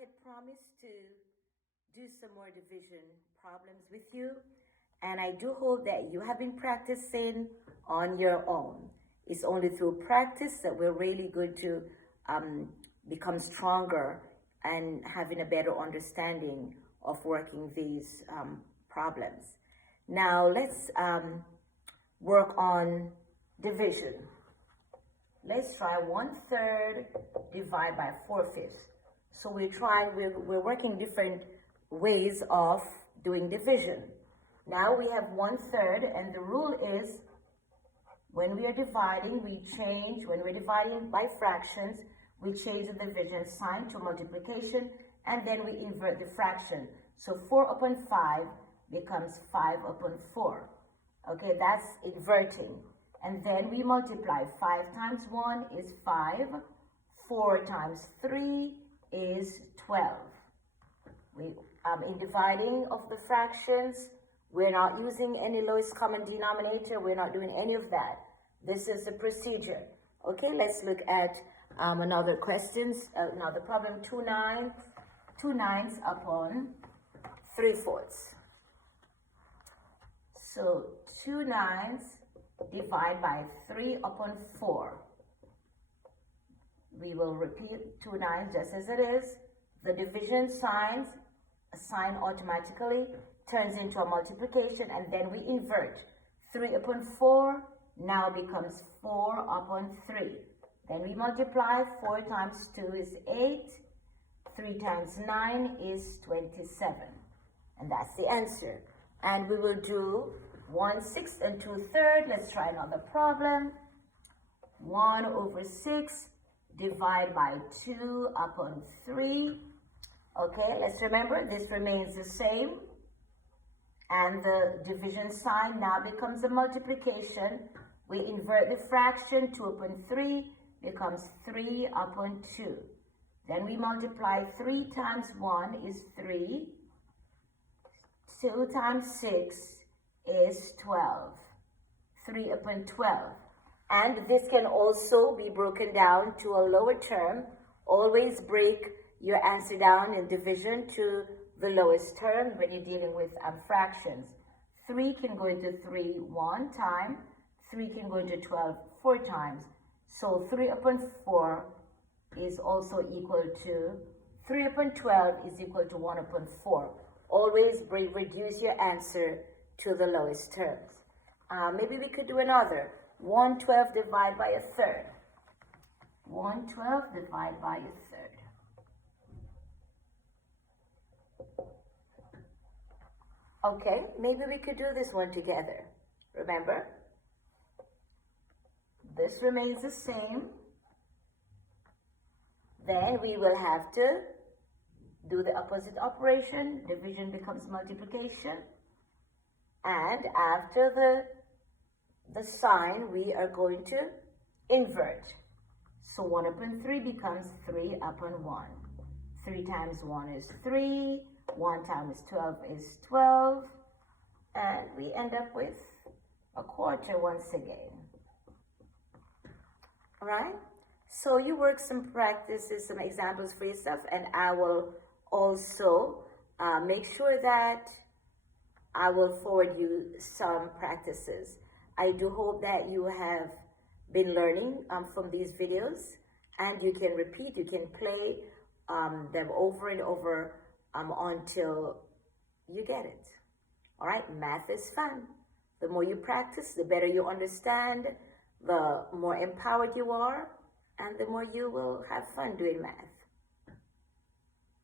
had promised to do some more division problems with you, and I do hope that you have been practicing on your own. It's only through practice that we're really going to become stronger and having a better understanding of working these problems. Now let's work on division. Let's try 1/3 divide by 4/5. So we're working different ways of doing division. Now we have 1/3, and the rule is when we are dividing, when we're dividing by fractions, we change the division sign to multiplication, and then we invert the fraction. So 4/5 becomes 5/4. Okay, that's inverting. And then we multiply. 5 times 1 is 5. 4 times 3 is 12. In dividing of the fractions, we're not using any lowest common denominator. We're not doing any of that. This is the procedure. Okay, let's look at another problem. 2 nines upon 3/4. So 2 nines divide by 3/4. We will repeat 2 nines just as it is. The division sign automatically turns into a multiplication, and then we invert. 3/4 now becomes 4/3. Then we multiply. 4 times 2 is 8. 3 times 9 is 27. And that's the answer. And we will do 1/6 and 2/3. Let's try another problem. 1/6 divide by 2/3. Okay, let's remember this remains the same. And the division sign now becomes a multiplication. We invert the fraction. 2/3 becomes 3/2. Then we multiply. 3 times 1 is 3. 2 times 6 is 12. 3/12. And this can also be broken down to a lower term. Always break your answer down in division to the lowest term when you're dealing with fractions. 3 can go into 3 1 time. 3 can go into 12 4 times. So 3/4 is also equal to 3/12 is equal to 1/4. Always reduce your answer to the lowest terms. Maybe we could do another. 1/12 divided by 1/3. 1/12 divided by 1/3. Okay, maybe we could do this one together. Remember? This remains the same. Then we will have to do the opposite operation. Division becomes multiplication. And after the sign, we are going to invert. So 1/3 becomes 3/1. 3 times 1 is 3. 1 times 12 is 12. And we end up with 1/4 once again. All right? So you work some practices, some examples for yourself, and I will also make sure that I will forward you some practices. I do hope that you have been learning from these videos, and you can repeat, you can play them over and over until you get it. All right, math is fun. The more you practice, the better you understand, the more empowered you are, and the more you will have fun doing math.